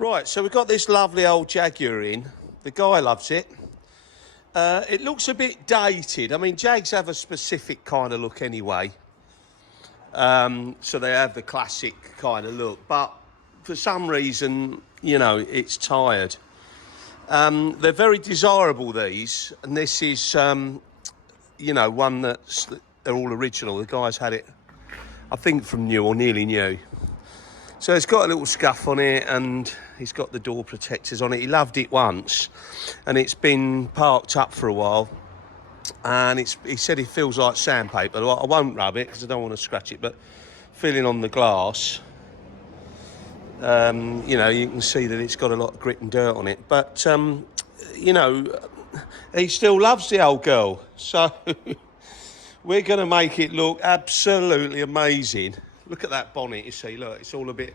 Right, so we've got this lovely old Jaguar in. The guy loves it. It looks a bit dated. I mean, Jags have a specific kind of look anyway. So they have the classic kind of look. But for some reason, you know, it's tired. They're very desirable, these. And this is, you know, one they're all original. The guy's had it, I think, from new or nearly new. So it's got a little scuff on it and he's got the door protectors on it. He loved it once and it's been parked up for a while. And he said it feels like sandpaper. I won't rub it because I don't want to scratch it, but feeling on the glass, you know, you can see that it's got a lot of grit and dirt on it. But, you know, he still loves the old girl. So we're going to make it look absolutely amazing. Look at that bonnet, you see, look, it's all a bit,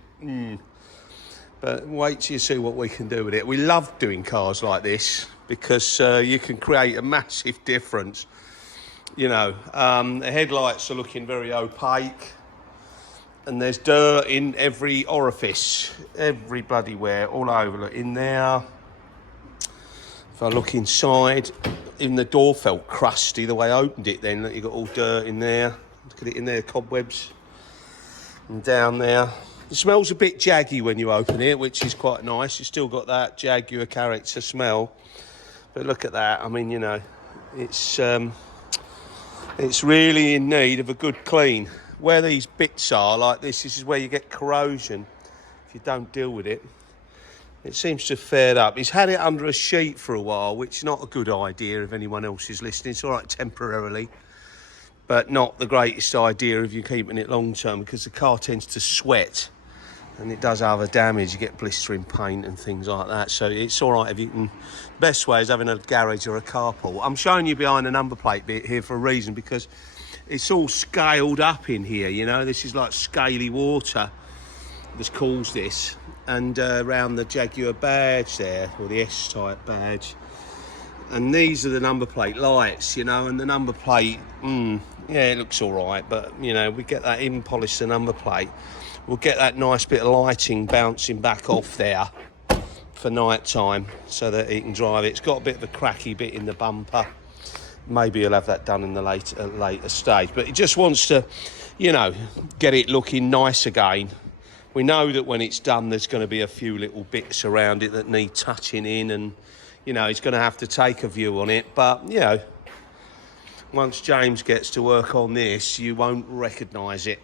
But wait till you see what we can do with it. We love doing cars like this because you can create a massive difference. You know, the headlights are looking very opaque and there's dirt in every orifice, every bloody where, all over. Look, in there. If I look inside, even the door felt crusty the way I opened it then. Look, you got all dirt in there. Look at it in there, cobwebs. And down there, it smells a bit jaggy when you open it, which is quite nice. You still got that Jaguar character smell, but look at that. I mean, you know, it's really in need of a good clean. Where these bits are like this is where you get corrosion if you don't deal with it. It seems to have fared up. He's had it under a sheet for a while, which is not a good idea if anyone else is listening. It's all right temporarily, but not the greatest idea if you're keeping it long term because the car tends to sweat and it does other damage. You get blistering paint and things like that. So it's all right if you can. Best way is having a garage or a carport. I'm showing you behind the number plate bit here for a reason because it's all scaled up in here, you know. This is like scaly water that calls this. And around the Jaguar badge there, or the S-type badge. And these are the number plate lights, you know, and the number plate, yeah, it looks all right, but, you know, we get that in polish the number plate. We'll get that nice bit of lighting bouncing back off there for night time so that he can drive it. It's got a bit of a cracky bit in the bumper. Maybe he'll have that done in the later stage, but he just wants to, you know, get it looking nice again. We know that when it's done, there's going to be a few little bits around it that need touching in and, you know, he's going to have to take a view on it. But, you know, once James gets to work on this, you won't recognise it.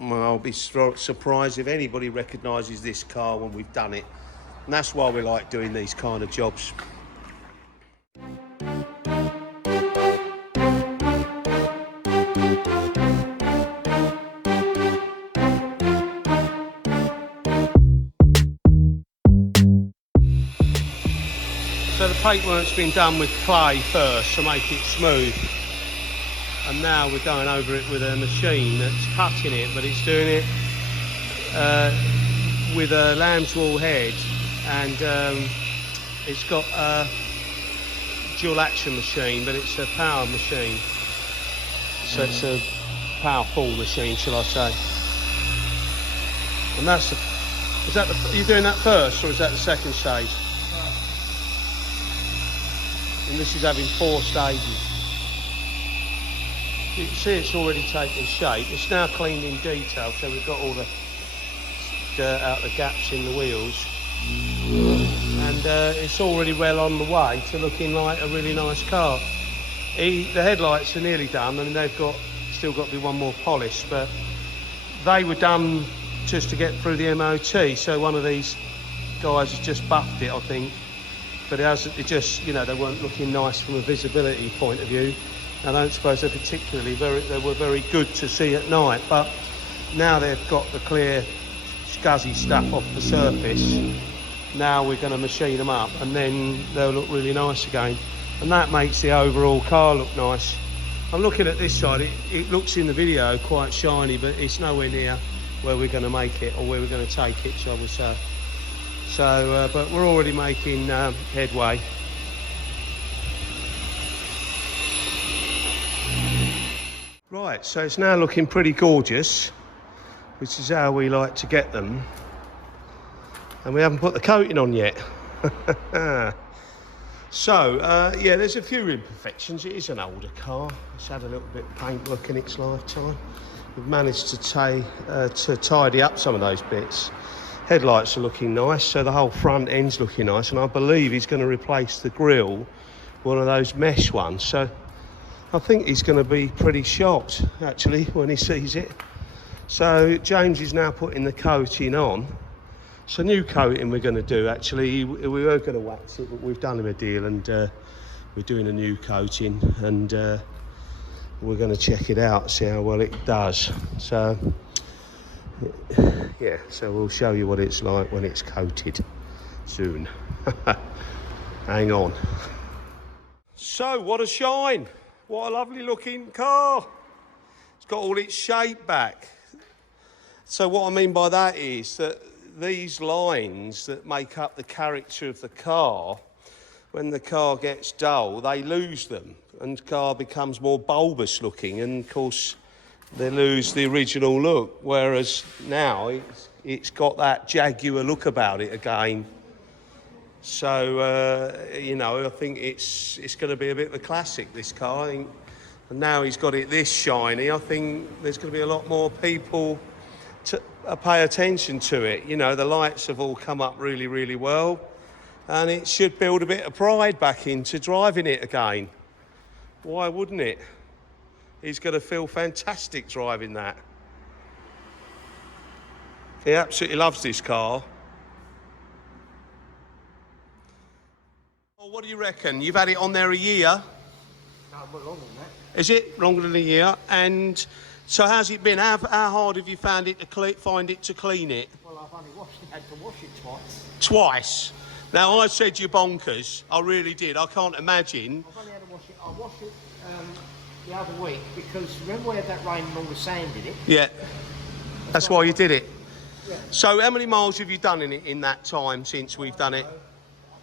Well, I'll be surprised if anybody recognises this car when we've done it. And that's why we like doing these kind of jobs. So the paintwork's been done with clay first to make it smooth, and now we're going over it with a machine that's cutting it, but it's doing it with a lamb's wool head, and it's got a dual action machine, but it's a power machine, so it's a powerful machine, shall I say. And that's are you doing that first or is that the second stage? And this is having 4 stages. You can see it's already taken shape. It's now cleaned in detail, so we've got all the dirt out the gaps in the wheels. And it's already well on the way to looking like a really nice car. The headlights are nearly done, and they've still got to be one more polish, but they were done just to get through the MOT, so one of these guys has just buffed it, I think. But it just, you know, they weren't looking nice from a visibility point of view. I don't suppose they were very good to see at night, but now they've got the clear scuzzy stuff off the surface. Now we're going to machine them up and then they'll look really nice again. And that makes the overall car look nice. I'm looking at this side, it looks in the video quite shiny, but it's nowhere near where we're going to make it or where we're going to take it, shall we say. So, but we're already making headway. Right, so it's now looking pretty gorgeous, which is how we like to get them. and we haven't put the coating on yet. So, yeah, there's a few imperfections. It is an older car. It's had a little bit of paintwork in its lifetime. We've managed to tidy up some of those bits. Headlights are looking nice, so the whole front end's looking nice, and I believe he's going to replace the grille, one of those mesh ones. So I think he's going to be pretty shocked, actually, when he sees it. So James is now putting the coating on. It's a new coating we're going to do, actually. We were going to wax it, but we've done him a deal, and we're doing a new coating, and we're going to check it out, see how well it does. So, yeah, so we'll show you what it's like when it's coated soon. Hang on. So, what a shine. What a lovely looking car. It's got all its shape back. So what I mean by that is that these lines that make up the character of the car, when the car gets dull, they lose them, and the car becomes more bulbous looking, and of course they lose the original look, whereas now it's got that Jaguar look about it again. So, you know, I think it's going to be a bit of a classic, this car. And now he's got it this shiny, I think there's going to be a lot more people to pay attention to it. You know, the lights have all come up really, really well, and it should build a bit of pride back into driving it again. Why wouldn't it? He's going to feel fantastic driving that. He absolutely loves this car. Well, what do you reckon? You've had it on there a year? No, longer than that. Is it longer than a year? And so how's it been? How hard have you found it to clean it? Well, I've only had to wash it twice. Twice? Now, I said you're bonkers. I really did. I can't imagine. I've only had to wash it. I washed it the other week because remember we had that rain and all the sand in it? Yeah. That's why you did it. Yeah. So how many miles have you done in it in that time since we've done it?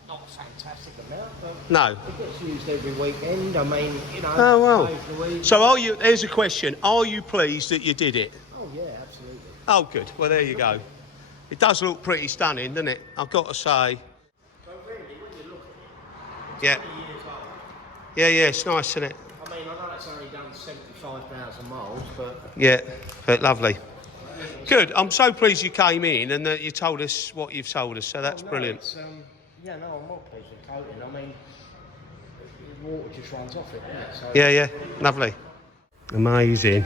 Not a fantastic amount, but No. it gets used every weekend. I mean, you know. Oh, well. Occasionally. So here's a question. Are you pleased that you did it? Oh, yeah, absolutely. Oh, good. Well, there you go. It does look pretty stunning, doesn't it? I've got to say. But really, when you look at it, it's Yeah. 20 years old. Yeah, it's nice, isn't it? I mean, I know it's only done 75,000 miles, but... Yeah, but lovely. Good. I'm so pleased you came in and that you told us what you've told us, so that's brilliant. It's, yeah, no, I'm more pleased with the coating. I mean, the water just runs off it, doesn't it? So Yeah, lovely. Amazing.